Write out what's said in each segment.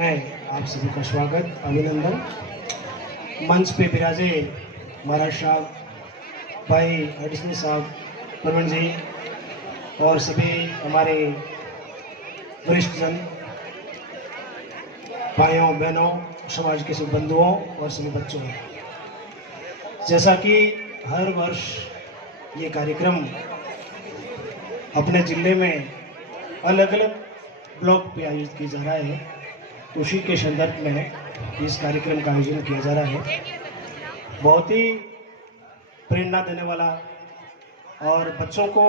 मैं आप सभी का स्वागत अभिनंदन। मंच पे विराजे महाराज साहब, भाई एडिशनल साहब, प्रवीण जी और सभी हमारे वरिष्ठ जन, भाइयों बहनों, समाज के सभी बंधुओं और सभी बच्चों। जैसा कि हर वर्ष ये कार्यक्रम अपने जिले में अलग अलग ब्लॉक पे आयोजित किया जा रहा है, उसी के संदर्भ में इस कार्यक्रम का आयोजन किया जा रहा है। बहुत ही प्रेरणा देने वाला और बच्चों को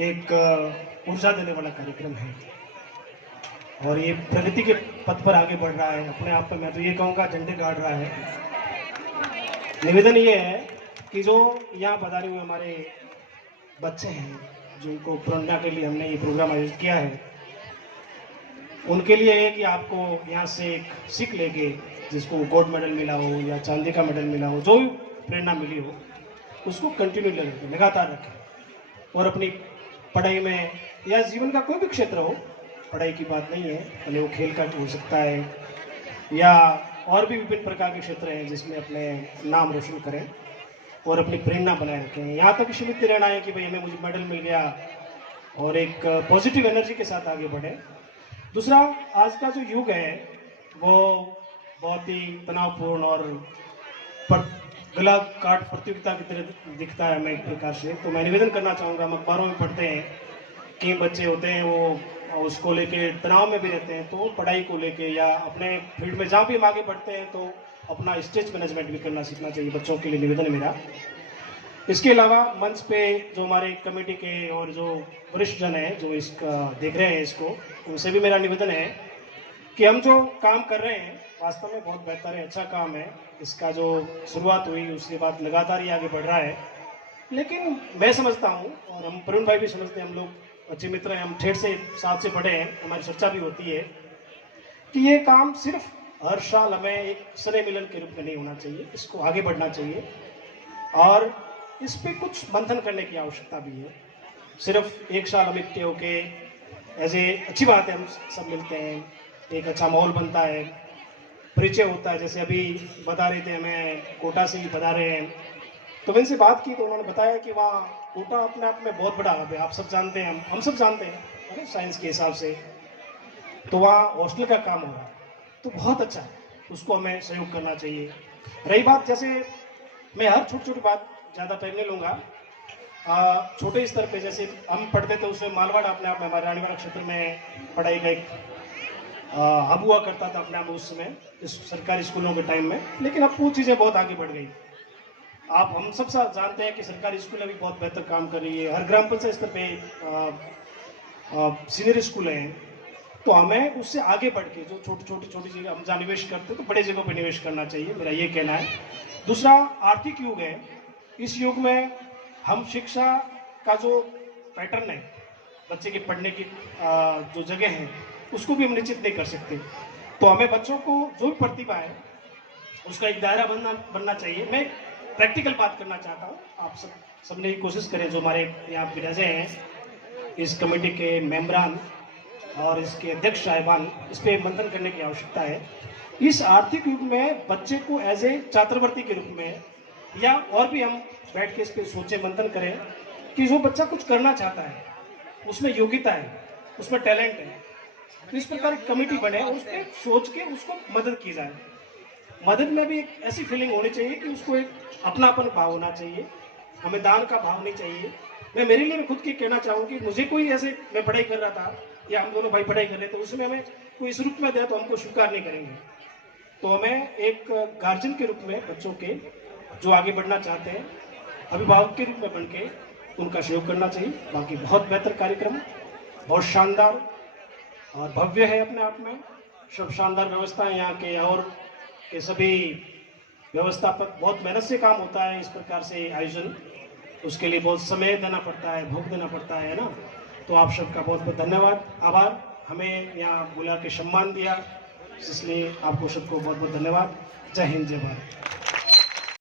एक ऊर्जा देने वाला कार्यक्रम है और ये प्रगति के पथ पर आगे बढ़ रहा है। अपने आप पर मैं तो ये कहूँगा झंडे गाड़ रहा है। निवेदन ये है कि जो यहाँ पधारे हुए हमारे बच्चे हैं, जिनको प्रेरणा के लिए हमने ये प्रोग्राम आयोजित किया है, उनके लिए है कि आपको यहाँ से एक सीख लेके, जिसको गोल्ड मेडल मिला हो या चांदी का मेडल मिला हो, जो भी प्रेरणा मिली हो, उसको कंटिन्यू रखें, लगातार रखें और अपनी पढ़ाई में या जीवन का कोई भी क्षेत्र हो, पढ़ाई की बात नहीं है, भले वो खेल का हो सकता है या और भी विभिन्न प्रकार के क्षेत्र हैं जिसमें अपने नाम रोशन करें और अपनी प्रेरणा बनाए रखें। यहाँ तक सीमित रहना है कि भाई हमें मुझे मेडल मिल गया और एक पॉजिटिव एनर्जी के साथ आगे बढ़े। दूसरा, आज का जो युग है वो बहुत ही तनावपूर्ण और गला काट प्रतियोगिता की तरह दिखता है हमें एक प्रकार से। तो मैं निवेदन करना चाहूँगा, हम अखबारों में पढ़ते हैं कि बच्चे होते हैं वो उसको लेके तनाव में भी रहते हैं, तो पढ़ाई को लेके या अपने फील्ड में जहाँ भी हम आगे बढ़ते हैं तो अपना स्टेज मैनेजमेंट भी करना सीखना चाहिए। बच्चों के लिए निवेदन है मेरा। इसके अलावा मंच पे जो हमारे कमेटी के और जो वरिष्ठ जन हैं जो इसका देख रहे हैं इसको, उनसे भी मेरा निवेदन है कि हम जो काम कर रहे हैं वास्तव में बहुत बेहतर है, अच्छा काम है। इसका जो शुरुआत हुई उसके बाद लगातार ही आगे बढ़ रहा है। लेकिन मैं समझता हूँ और हम प्रवीण भाई भी समझते हैं, हम लोग अच्छे मित्र हैं, हम ठेठ से साथ से पढ़े हैं, हमारी चर्चा भी होती है कि ये काम सिर्फ हर साल हमें एक सरे मिलन के रूप में नहीं होना चाहिए, इसको आगे बढ़ना चाहिए और इस पर कुछ मंथन करने की आवश्यकता भी है। सिर्फ एक साल हम इकट्ठे होके ऐसे अच्छी बात है, हम सब मिलते हैं, एक अच्छा माहौल बनता है, परिचय होता है। जैसे अभी बता रहे थे हमें कोटा से ही बता रहे हैं, तो मैंने से बात की तो उन्होंने बताया कि वहाँ कोटा अपने आप में बहुत बड़ा हब है, आप सब जानते हैं, हम सब जानते हैं अरे साइंस के हिसाब से। तो वहाँ हॉस्टल का काम हो रहा है, तो बहुत अच्छा है, उसको हमें सहयोग करना चाहिए। रही बात, जैसे मैं हर छोटी छोटी बात ज़्यादा टाइम नहीं लूँगा, छोटे स्तर पे जैसे हम पढ़ते थे उसमें मालवाड़ अपने आप में हमारे रानीवाड़ा क्षेत्र में पढ़ाई का एक हब हुआ करता था अपने आप उस समय, इस सरकारी स्कूलों के टाइम में। लेकिन अब वो चीज़ें बहुत आगे बढ़ गई। आप हम सब जानते हैं कि सरकारी स्कूलें भी बहुत बेहतर काम कर रही है, हर ग्राम पंचायत स्तर पे सीनियर स्कूल हैं। तो हमें उससे आगे बढ़ के जो छोटी जगह हम जहाँ निवेश करते हैं तो बड़े जगहों पर निवेश करना चाहिए, मेरा ये कहना है। दूसरा, आर्थिक युग है, इस युग में हम शिक्षा का जो पैटर्न है, बच्चे के पढ़ने की जो जगह है, उसको भी हम निश्चित नहीं कर सकते। तो हमें बच्चों को जो भी प्रतिभा है उसका एक दायरा बनना चाहिए। मैं प्रैक्टिकल बात करना चाहता हूँ, आप सबने ये कोशिश करें, जो हमारे यहाँ विराजे हैं, इस कमेटी के मेंबरान और इसके अध्यक्ष साहिबान, इस पर मंथन करने की आवश्यकता है। इस आर्थिक युग में बच्चे को एज ए छात्रवृत्ति के रूप में या और भी हम बैठ के इस पर सोचे मंथन करें कि जो बच्चा कुछ करना चाहता है, उसमें योग्यता है, उसमें टैलेंट है, तो इस प्रकार की कमेटी बने और उस पर सोच के उसको मदद की जाए। मदद में भी एक ऐसी फीलिंग होनी चाहिए कि उसको एक अपनापन भाव होना चाहिए, हमें दान का भाव नहीं चाहिए। मैं मेरे लिए मैं खुद की कहना चाहूँ कि मुझे कोई ऐसे, मैं पढ़ाई कर रहा था या हम दोनों भाई पढ़ाई कर रहे थे, उसमें हमें कोई इस रूप में दे तो हमको स्वीकार नहीं करेंगे। तो हमें एक गार्जियन के रूप में बच्चों के जो आगे बढ़ना चाहते हैं, अभिभावक के रूप में बन के उनका सहयोग करना चाहिए। बाकी बहुत बेहतर कार्यक्रम, बहुत शानदार और भव्य है अपने आप में, सब शानदार व्यवस्था है यहाँ के, और ये सभी व्यवस्थापक बहुत मेहनत से काम होता है इस प्रकार से आयोजन, उसके लिए बहुत समय देना पड़ता है, भोग देना पड़ता है ना। तो आप सबका बहुत बहुत धन्यवाद, आभार, हमें यहाँ बुला के सम्मान दिया, इसलिए आपको सबको बहुत बहुत धन्यवाद। जय हिंद, जय भारत।